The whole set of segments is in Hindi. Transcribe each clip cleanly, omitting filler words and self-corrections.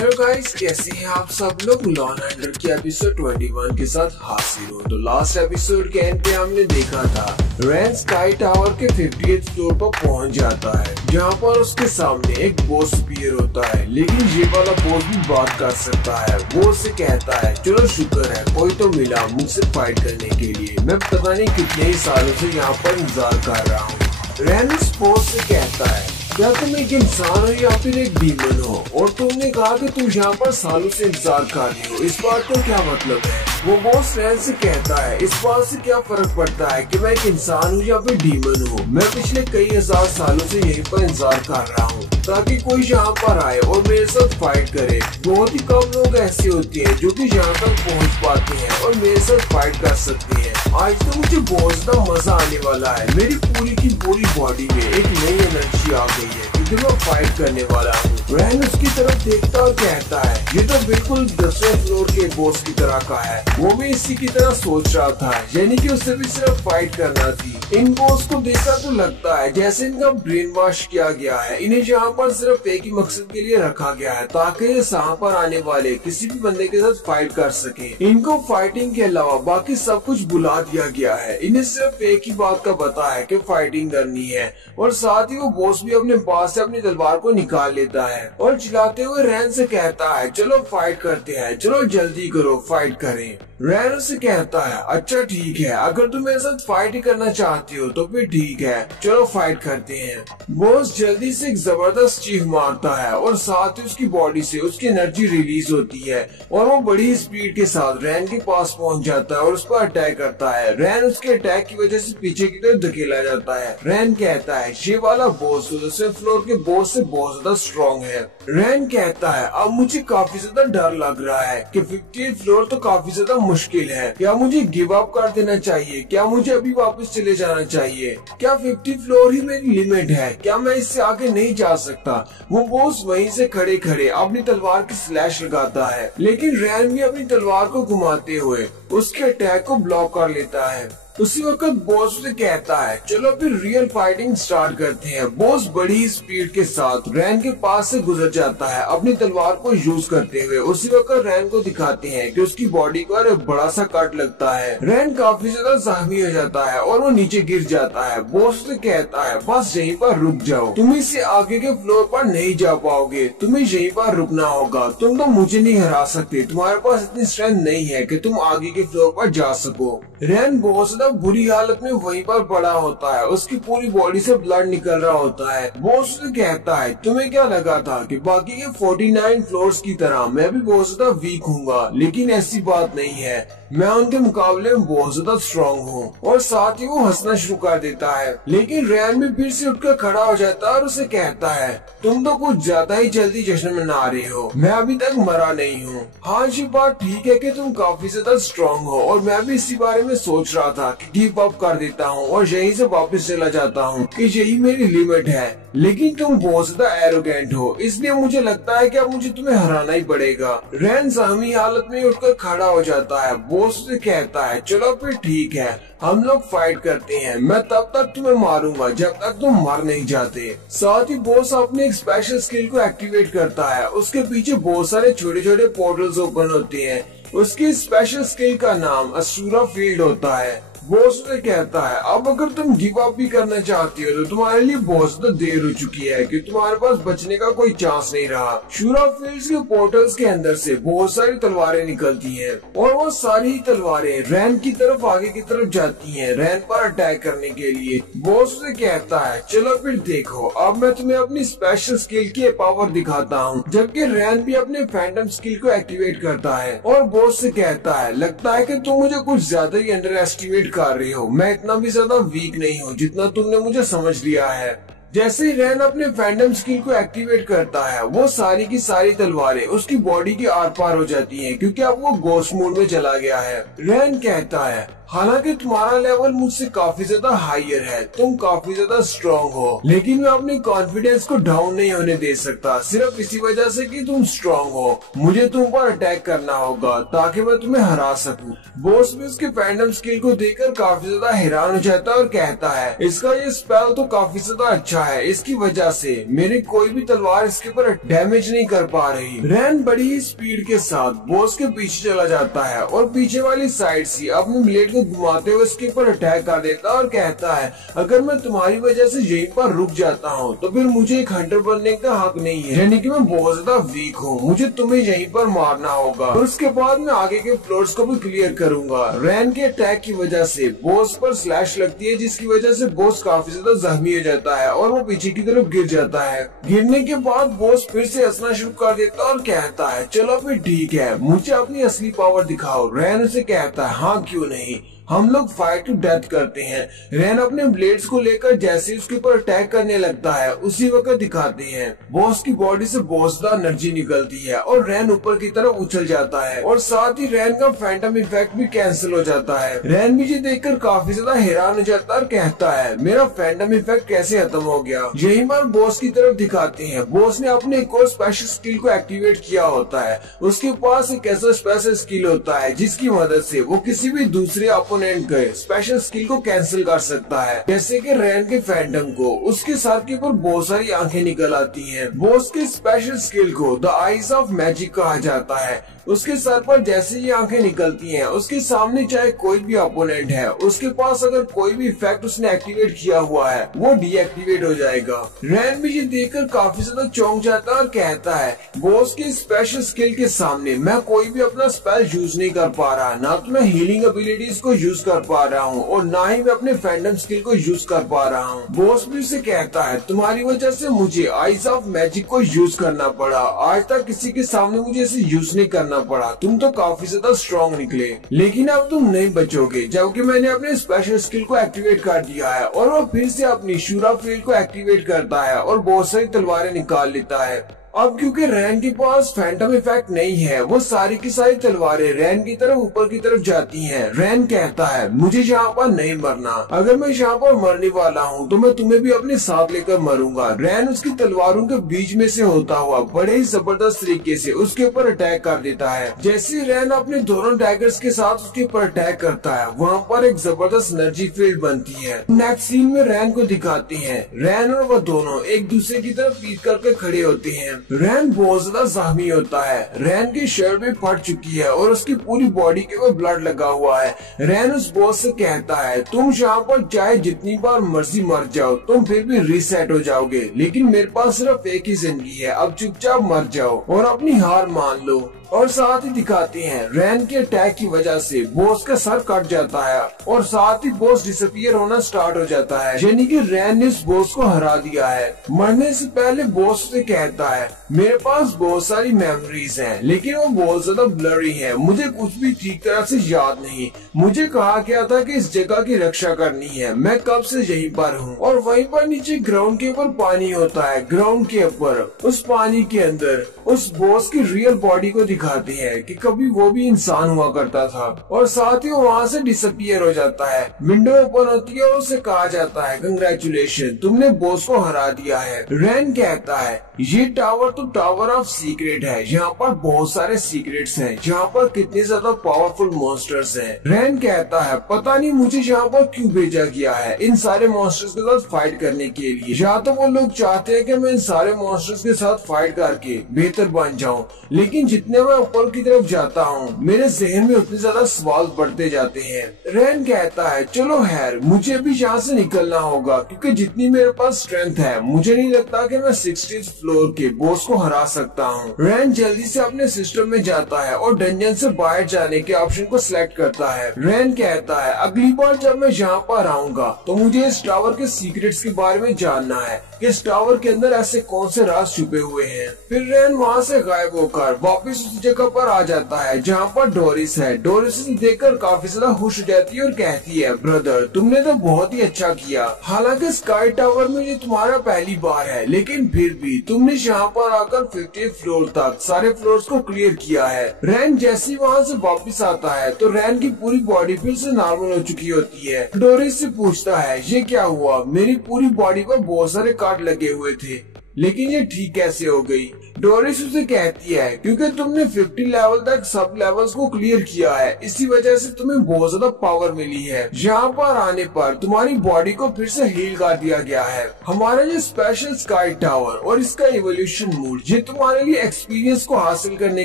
हेलो गाइस, कैसे हैं आप सब लोग। लॉ एंड ऑर्डर की एपिसोड 21 के साथ हाजिर हो। तो लास्ट एपिसोड के एंड पे हमने देखा था रैन स्काई टावर के 50th फ्लोर पर पहुंच जाता है, जहां पर उसके सामने एक बॉस अपीयर होता है। लेकिन ये वाला बॉस भी बात कर सकता है। वो उससे कहता है, चलो शुक्र है कोई तो मिला मुझसे फाइट करने के लिए। मैं पता नहीं कितने ही सालों से यहाँ पर इंतजार कर रहा हूँ। रैन उस बॉस से कहता है, क्या तुम एक इंसान हो या फिर एक डीमन हो, और तुमने कहा कि तुम यहाँ पर सालों से इंतजार कर रही हो। इस बात का क्या मतलब है। वो बॉस रैन से कहता है, इस बात से क्या फर्क पड़ता है कि मैं एक इंसान हूँ या फिर डीमन हूँ। मैं पिछले कई हजार सालों से यहीं पर इंतजार कर रहा हूँ ताकि कोई यहाँ पर आए और मेरे साथ फाइट करे। बहुत ही कम लोग ऐसे होते हैं जो कि यहाँ तक पहुँच पाते हैं और मेरे साथ फाइट कर सकते हैं। आज तो मुझे बहुत ज्यादा मजा आने वाला है। मेरी पूरी की पूरी बॉडी में एक नई एनर्जी आ गई है क्योंकि मैं फाइट करने वाला हूँ। रैन उसकी तरफ देखता और कहता है, ये तो बिल्कुल 10वें फ्लोर के बॉस की तरह का है। वो भी इसी की तरह सोच रहा था, यानी कि उसे भी सिर्फ फाइट करना थी। इन बॉस को देखकर तो लगता है जैसे इनका ब्रेन वॉश किया गया है। इन्हें यहाँ पर सिर्फ एक ही मकसद के लिए रखा गया है ताकि ये यहाँ पर आने वाले किसी भी बंदे के साथ फाइट कर सके। इनको फाइटिंग के अलावा बाकी सब कुछ बुला दिया गया है। इन्हें सिर्फ एक ही बात का पता है कि फाइटिंग करनी है। और साथ ही वो बॉस भी अपने पास से अपनी तलवार को निकाल लेता है और चिल्लाते हुए रैन से कहता है, चलो फाइट करते हैं, चलो जल्दी करो, फाइट करें। रैन से कहता है, अच्छा ठीक है, अगर तुम मेरे साथ फाइट ही करना चाहती हो तो फिर ठीक है, चलो फाइट करते हैं। बॉस जल्दी से एक जबरदस्त चीख मारता है और साथ ही उसकी बॉडी से उसकी एनर्जी रिलीज होती है और वो बड़ी स्पीड के साथ रैन के पास पहुंच जाता है और उस पर अटैक करता है। रैन उसके अटैक की वजह से पीछे की तरफ धकेला जाता है। रैन कहता है, ये वाला बॉस 10वें फ्लोर के बॉस से बहुत ज्यादा स्ट्रॉन्ग है। रैन कहता है, अब मुझे काफी ज्यादा डर लग रहा है कि 50th फ्लोर तो काफी ज्यादा मुश्किल है। क्या मुझे गिव अप कर देना चाहिए? क्या मुझे अभी वापस चले जाना चाहिए? क्या 50 फ्लोर ही मेरी लिमिट है? क्या मैं इससे आगे नहीं जा सकता? वो बॉस वहीं से खड़े खड़े अपनी तलवार की स्लैश लगाता है, लेकिन रैन भी अपनी तलवार को घुमाते हुए उसके अटैक को ब्लॉक कर लेता है। उसी वक्त बॉस से कहता है, चलो फिर रियल फाइटिंग स्टार्ट करते हैं। बॉस बड़ी स्पीड के साथ रैन के पास से गुजर जाता है अपनी तलवार को यूज करते हुए। उसी वक्त रैन को दिखाते हैं कि उसकी बॉडी पर एक बड़ा सा कट लगता है। रैन काफी ज्यादा जख्मी हो जाता है और वो नीचे गिर जाता है। बॉस से कहता है, बस यहीं पर रुक जाओ, तुम इससे आगे के फ्लोर पर नहीं जा पाओगे, तुम्हें यहीं पर रुकना होगा। तुम तो मुझे नहीं हरा सकते, तुम्हारे पास इतनी स्ट्रेंथ नहीं है कि तुम आगे के फ्लोर पर जा सको। रैन बहुत बुरी हालत में वहीं पर पड़ा होता है, उसकी पूरी बॉडी से ब्लड निकल रहा होता है। वो उससे कहता है, तुम्हें क्या लगा था कि बाकी के 49 फ्लोर्स की तरह मैं भी बहुत ज्यादा वीक हूँगा, लेकिन ऐसी बात नहीं है। मैं उनके मुकाबले में बहुत ज्यादा स्ट्रॉन्ग हूँ। और साथ ही वो हंसना शुरू कर देता है। लेकिन रैन भी फिर से उठकर खड़ा हो जाता है और उसे कहता है, तुम तो कुछ ज्यादा ही जल्दी जश्न मना रहे हो, मैं अभी तक मरा नहीं हूँ। हाँ, ये बात ठीक है कि तुम काफी ज्यादा स्ट्रॉन्ग हो और मैं भी इसी बारे में सोच रहा था कि गिव अप कर देता हूँ और यहीं से वापस चला जाता हूँ कि यही मेरी लिमिट है। लेकिन तुम बहुत ज्यादा एरोगेंट हो, इसलिए मुझे लगता है कि अब मुझे तुम्हें हराना ही पड़ेगा। रैन जख्मी हालत में उठकर खड़ा हो जाता है। बॉस से कहता है, चलो फिर ठीक है, हम लोग फाइट करते हैं। मैं तब तक तुम्हें मारूंगा जब तक तुम मर नहीं जाते। साथ ही बॉस अपने एक स्पेशल स्किल को एक्टिवेट करता है। उसके पीछे बहुत सारे छोटे छोटे पोर्टल्स ओपन होते हैं। उसकी स्पेशल स्किल का नाम असूरा फील्ड होता है। बॉस से कहता है, अब अगर तुम गिव अप भी करना चाहती हो तो तुम्हारे लिए बहुत ज्यादा देर हो चुकी है कि तुम्हारे पास बचने का कोई चांस नहीं रहा। शूरा फील्ड्स के पोर्टल्स के अंदर से बहुत सारी तलवारें निकलती हैं और वो सारी तलवारें रैन की तरफ आगे की तरफ जाती हैं रैन पर अटैक करने के लिए। बॉस से कहता है, चलो फिर देखो, अब मैं तुम्हें अपनी स्पेशल स्किल की पावर दिखाता हूँ। जबकि रैन भी अपने फैंटम स्किल को एक्टिवेट करता है और बॉस से कहता है, लगता है कि तुम मुझे कुछ ज्यादा ही अंडर एस्टिमेट कर रही हो। मैं इतना भी ज्यादा वीक नहीं हूँ जितना तुमने मुझे समझ लिया है। जैसे ही रैन अपने फैंटम स्किल को एक्टिवेट करता है, वो सारी की सारी तलवारें उसकी बॉडी के आर पार हो जाती हैं क्योंकि अब वो घोस्ट मोड में चला गया है। रैन कहता है, हालांकि तुम्हारा लेवल मुझसे काफी ज्यादा हायर है, तुम काफी ज्यादा स्ट्रॉन्ग हो, लेकिन मैं अपनी कॉन्फिडेंस को डाउन नहीं होने दे सकता सिर्फ इसी वजह से कि तुम स्ट्रॉन्ग हो। मुझे तुम पर अटैक करना होगा ताकि मैं तुम्हें हरा सकूं। बॉस भी उसके फैंटम स्किल को देखकर काफी ज्यादा हैरान हो जाता है और कहता है इसका ये स्पेल तो काफी ज्यादा अच्छा है, इसकी वजह से मेरी कोई भी तलवार इसके पर डैमेज नहीं कर पा रही। रैन बड़ी ही स्पीड के साथ बॉस के पीछे चला जाता है और पीछे वाली साइड से अपने ब्लेड को घुमाते हुए उसके ऊपर अटैक कर देता है और कहता है अगर मैं तुम्हारी वजह से यहीं पर रुक जाता हूँ तो फिर मुझे एक हंटर बनने का हक नहीं है, यानी कि मैं बहुत ज्यादा वीक हूँ, मुझे तुम्हें यहीं पर मारना होगा और उसके बाद मैं आगे के फ्लोर्स को भी क्लियर करूंगा। रैन के अटैक की वजह से बॉस पर स्लैश लगती है जिसकी वजह से बॉस काफी ज्यादा जख्मी हो जाता है और वो पीछे की तरफ गिर जाता है। गिरने के बाद बॉस फिर से हंसना शुरू कर देता है और कहता है चलो फिर ठीक है, मुझे अपनी असली पावर दिखाओ। रैन उसे कहता है हाँ क्यों नहीं, हम लोग फाइट टू डेथ करते हैं। रैन अपने ब्लेड्स को लेकर जैसे उसके ऊपर अटैक करने लगता है उसी वक्त दिखाते हैं बॉस की बॉडी से बहुत ज्यादा एनर्जी निकलती है और रैन ऊपर की तरफ उछल जाता है और साथ ही रैन का फैंटम इफेक्ट भी कैंसिल हो जाता है। रैन भी ये देखकर काफी ज्यादा हैरान हो जाता है और कहता है मेरा फैंटम इफेक्ट कैसे खत्म हो गया। यही बार बॉस की तरफ दिखाते हैं बॉस ने अपने एक और स्पेशल स्किल को एक्टिवेट किया होता है। उसके पास एक ऐसा स्पेशल स्किल होता है जिसकी मदद से वो किसी भी दूसरे ओपोनेंट के स्पेशल स्किल को कैंसिल कर सकता है, जैसे कि रैन के फैंटम को उसके सर के ऊपर बहुत सारी आंखें निकल आती हैं। बॉस के स्पेशल स्किल को द आईज ऑफ मैजिक कहा जाता है। उसके सर पर जैसे ये आंखें निकलती हैं उसके सामने चाहे कोई भी अपोनेंट है उसके पास अगर कोई भी इफेक्ट उसने एक्टिवेट किया हुआ है वो डीएक्टिवेट हो जाएगा। रैन भी ये देखकर काफी ज्यादा चौंक जाता है और कहता है बॉस के स्पेशल स्किल के सामने मैं कोई भी अपना स्पेल यूज नहीं कर पा रहा, ना तो मैं हीलिंग एबिलिटीज को यूज कर पा रहा हूँ और ना ही मैं अपने फैंटम स्किल को यूज कर पा रहा हूँ। बॉस भी उसे कहता है तुम्हारी वजह से मुझे आइज ऑफ मैजिक को यूज करना पड़ा, आज तक किसी के सामने मुझे इसे यूज नहीं करना पड़ा, तुम तो काफी ज्यादा स्ट्रॉन्ग निकले, लेकिन अब तुम नहीं बचोगे जबकि मैंने अपने स्पेशल स्किल को एक्टिवेट कर दिया है। और वो फिर से अपनी शूरा फील्ड को एक्टिवेट करता है और बहुत सारी तलवारें निकाल लेता है। अब क्योंकि रैन के पास फैंटम इफेक्ट नहीं है वो सारी की सारी तलवारें रैन की तरफ ऊपर की तरफ जाती हैं। रैन कहता है मुझे यहाँ पर नहीं मरना, अगर मैं यहाँ पर मरने वाला हूँ तो मैं तुम्हें भी अपने साथ लेकर मरूंगा। रैन उसकी तलवारों के बीच में से होता हुआ बड़े ही जबरदस्त तरीके से उसके ऊपर अटैक कर देता है। जैसे रैन अपने दोनों डैगर्स के साथ उसके ऊपर अटैक करता है वहाँ पर एक जबरदस्त एनर्जी फील्ड बनती है। नेक्स्ट सीन में रैन को दिखाते हैं रैन और वह दोनों एक दूसरे की तरफ पीट करके खड़े होते हैं। रैन बहुत ज्यादा जख्मी होता है, रैन की शर्ट भी फट चुकी है और उसकी पूरी बॉडी के ऊपर ब्लड लगा हुआ है। रैन उस बॉस से कहता है तुम यहाँ पर चाहे जितनी बार मर्जी मर जाओ तुम फिर भी रीसेट हो जाओगे, लेकिन मेरे पास सिर्फ एक ही जिंदगी है, अब चुपचाप मर जाओ और अपनी हार मान लो। और साथ ही दिखाते हैं रैन के अटैक की वजह से बॉस का सर कट जाता है और साथ ही बॉस डिसअपियर होना स्टार्ट हो जाता है, यानी कि रैन ने इस बॉस को हरा दिया है। मरने से पहले बॉस से कहता है मेरे पास बहुत सारी मेमोरीज हैं लेकिन वो बहुत ज्यादा ब्लरी है, मुझे कुछ भी ठीक तरह से याद नहीं। मुझे कहा गया था कि इस जगह की रक्षा करनी है, मैं कब से यहीं पर हूँ। और वहीं पर नीचे ग्राउंड के ऊपर पानी होता है, ग्राउंड के ऊपर उस पानी के अंदर उस बॉस की रियल बॉडी को दिखाती है कि कभी वो भी इंसान हुआ करता था और साथ ही वो वहाँ से डिसअपियर हो जाता है। विंडो ओपन होती है और उसे कहा जाता है कंग्रेचुलेशन, तुमने बॉस को हरा दिया है। रैन कहता है ये टावर तो टावर ऑफ सीक्रेट है, यहाँ पर बहुत सारे सीक्रेट्स हैं, यहाँ पर कितने ज्यादा पावरफुल मॉन्स्टर्स हैं। रैन कहता है पता नहीं मुझे यहाँ पर क्यों भेजा गया है इन सारे मॉन्स्टर्स के साथ फाइट करने के लिए, या तो वो लोग चाहते हैं कि मैं इन सारे मॉन्स्टर्स के साथ फाइट करके बेहतर बन जाऊं, लेकिन जितने मैं ऊपर की तरफ जाता हूँ मेरे जहन में उतने ज्यादा सवाल बढ़ते जाते हैं। रैन कहता है चलो खैर मुझे भी यहाँ से निकलना होगा क्योंकि जितनी मेरे पास स्ट्रेंथ है मुझे नहीं लगता कि मैं 60th फ्लोर के बॉस को हरा सकता हूँ। रैन जल्दी से अपने सिस्टम में जाता है और डंजन से बाहर जाने के ऑप्शन को सिलेक्ट करता है। रैन कहता है अगली बार जब मैं यहाँ पर आऊंगा तो मुझे इस टावर के सीक्रेट्स के बारे में जानना है कि इस टावर के अंदर ऐसे कौन से राज छुपे हुए हैं। फिर रैन वहाँ से गायब होकर वापस उस जगह पर आ जाता है जहाँ पर डोरिस है। डोरिस इसे देखकर काफी ज्यादा खुश हो जाती है और कहती है, ब्रदर तुमने तो बहुत ही अच्छा किया। हालांकि स्काई टावर में ये तुम्हारा पहली बार है, लेकिन फिर भी तुमने यहाँ पर आकर 50th फ्लोर तक सारे फ्लोर्स को क्लियर किया है। रैन जैसे वहाँ से वापस आता है तो रैन की पूरी बॉडी फिर से नॉर्मल हो चुकी होती है। डोरिस से पूछता है, ये क्या हुआ? मेरी पूरी बॉडी पर बहुत सारे काट लगे हुए थे, लेकिन ये ठीक कैसे हो गई? डोरिस उसे कहती है, क्योंकि तुमने 50 लेवल तक सब लेवल्स को क्लियर किया है, इसी वजह से तुम्हें बहुत ज्यादा पावर मिली है। यहाँ पर आने पर तुम्हारी बॉडी को फिर से हील कर दिया गया है। हमारा ये स्पेशल स्काई टावर और इसका इवोल्यूशन मोड ये तुम्हारे लिए एक्सपीरियंस को हासिल करने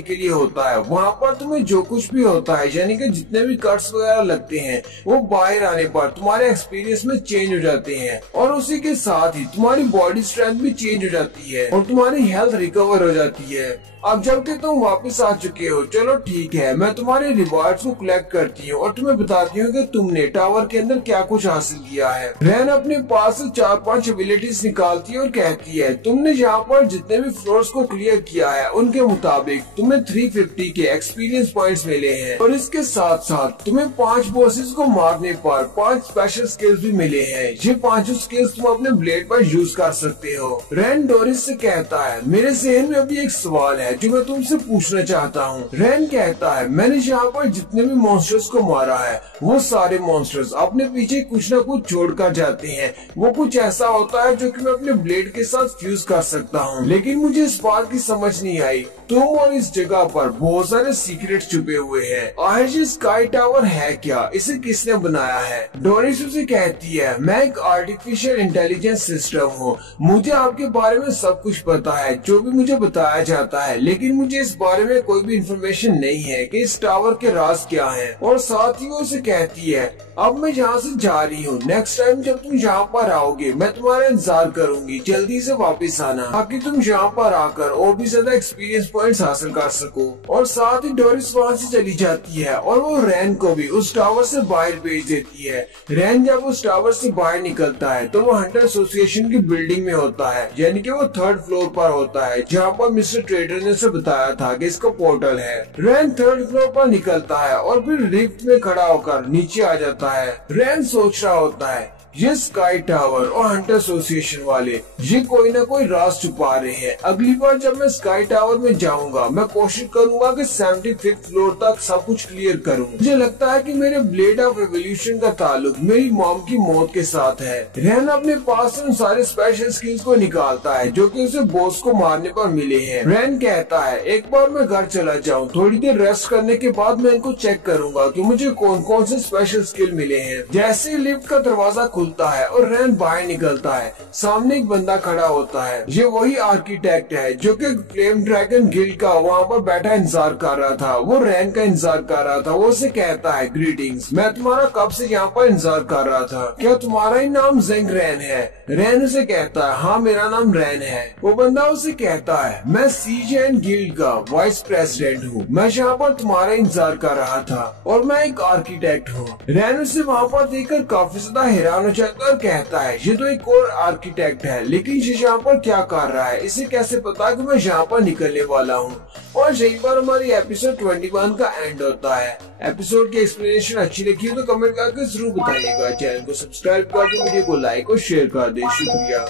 के लिए होता है। वहाँ पर तुम्हें जो कुछ भी होता है, यानी कि जितने भी कट्स वगैरह लगते हैं, वो बाहर आने पर तुम्हारे एक्सपीरियंस में चेंज हो जाते हैं और उसी के साथ ही तुम्हारी बॉडी स्ट्रेंथ भी चेंज हो जाती है और तुम्हारी हेल्थ रिकवर हो जाती है। अब जबकि तुम वापस आ चुके हो, चलो ठीक है, मैं तुम्हारे रिवार्ड्स को कलेक्ट करती हूँ और तुम्हें बताती हूँ कि तुमने टावर के अंदर क्या कुछ हासिल किया है। रैन अपने पास से 4-5 एबिलिटीज निकालती है और कहती है, तुमने यहाँ पर जितने भी फ्लोर्स को क्लियर किया है उनके मुताबिक तुम्हें 350 के एक्सपीरियंस पॉइंट्स मिले हैं और इसके साथ साथ तुम्हें 5 बॉसेस को मारने पर 5 स्पेशल स्किल्स भी मिले हैं। ये 5 स्किल्स तुम अपने ब्लेड पर यूज कर सकते हो। रैन डोरिस से कहता है, मेरे जहन में अभी एक सवाल है जो मैं तुमसे पूछना चाहता हूँ। रैन कहता है, मैंने यहाँ पर जितने भी मॉन्स्टर्स को मारा है वो सारे मॉन्स्टर्स अपने पीछे कुछ न कुछ छोड़कर जाते हैं। वो कुछ ऐसा होता है जो कि मैं अपने ब्लेड के साथ फ्यूज कर सकता हूँ, लेकिन मुझे इस बात की समझ नहीं आई। तुम और इस जगह पर बहुत सारे सीक्रेट छुपे हुए हैं। आखिर ये स्काई टावर है क्या? इसे किसने बनाया है? डोरिस उसे कहती है, मैं एक आर्टिफिशियल इंटेलिजेंस सिस्टम हूँ, मुझे आपके बारे में सब कुछ पता है जो भी मुझे बताया जाता है, लेकिन मुझे इस बारे में कोई भी इंफॉर्मेशन नहीं है कि इस टावर के राज क्या है। और साथ ही वो उसे कहती है, अब मैं यहाँ से जा रही हूँ, नेक्स्ट टाइम जब तुम यहाँ पर आओगे मैं तुम्हारा इंतजार करूंगी, जल्दी से वापस आना ताकि तुम यहाँ पर आकर और भी ज्यादा एक्सपीरियंस पॉइंट्स हासिल कर सको। और साथ ही डोरिस वहाँ से चली जाती है और वो रैन को भी उस टावर से बाहर भेज देती है। रैन जब उस टावर से बाहर निकलता है तो वो हंटर एसोसिएशन की बिल्डिंग में होता है, यानी कि वो 3rd फ्लोर पर होता है जहाँ पर मिस्टर ट्रेडर ने उसे बताया था कि इसका पोर्टल है। रैन 3rd फ्लोर पर निकलता है और फिर लिफ्ट में खड़ा होकर नीचे आ जाता है। रैन सोच रहा होता है, ये स्काई टावर और हंटर एसोसिएशन वाले ये कोई ना कोई राज छुपा रहे हैं। अगली बार जब मैं स्काई टावर में जाऊंगा मैं कोशिश करूंगा कि 75th फ्लोर तक सब कुछ क्लियर करूं। मुझे लगता है कि मेरे ब्लेड ऑफ एवोल्यूशन का ताल्लुक मेरी मॉम की मौत के साथ है। रैन अपने पास उन सारे स्पेशल स्किल्स को निकालता है जो कि उसे बॉस को मारने पर मिले हैं। रैन कहता है, एक बार मैं घर चला जाऊँ, थोड़ी देर रेस्ट करने के बाद मैं इनको चेक करूंगा कि मुझे कौन कौन से स्पेशल स्किल मिले हैं। जैसे ही लिफ्ट का दरवाजा खुलता है और रैन बाहर निकलता है, सामने एक बंदा खड़ा होता है। ये वही आर्किटेक्ट है जो कि फ्लेम ड्रैगन गिल्ड का वहाँ पर बैठा इंतजार कर रहा था। वो रैन का इंतजार कर रहा था। वो उसे कहता है, ग्रीटिंग्स, मैं तुम्हारा कब से यहाँ पर इंतजार कर रहा था, क्या तुम्हारा ही नाम जेंग रैन है? रैन उसे कहता है, हाँ मेरा नाम रैन है। वो बंदा उसे कहता है, मैं सीजेन गिल्ड का वाइस प्रेसिडेंट हूँ, मैं यहाँ पर तुम्हारा इंतजार कर रहा था और मैं एक आर्किटेक्ट हूँ। रैन उसे वहाँ पर देखकर काफी ज्यादा हैरान हो जाता है और कहता है, ये तो एक और आर्किटेक्ट है, लेकिन ये यहाँ पर क्या कर रहा है? इसे कैसे पता कि मैं यहाँ पर निकलने वाला हूँ? और यहीं पर हमारी एपिसोड 21 का एंड होता है। एपिसोड की एक्सप्लेनेशन अच्छी लगी हो तो कमेंट करके जरूर बताइएगा। चैनल को सब्सक्राइब कर दे, वीडियो को लाइक और शेयर कर दे। शुक्रिया।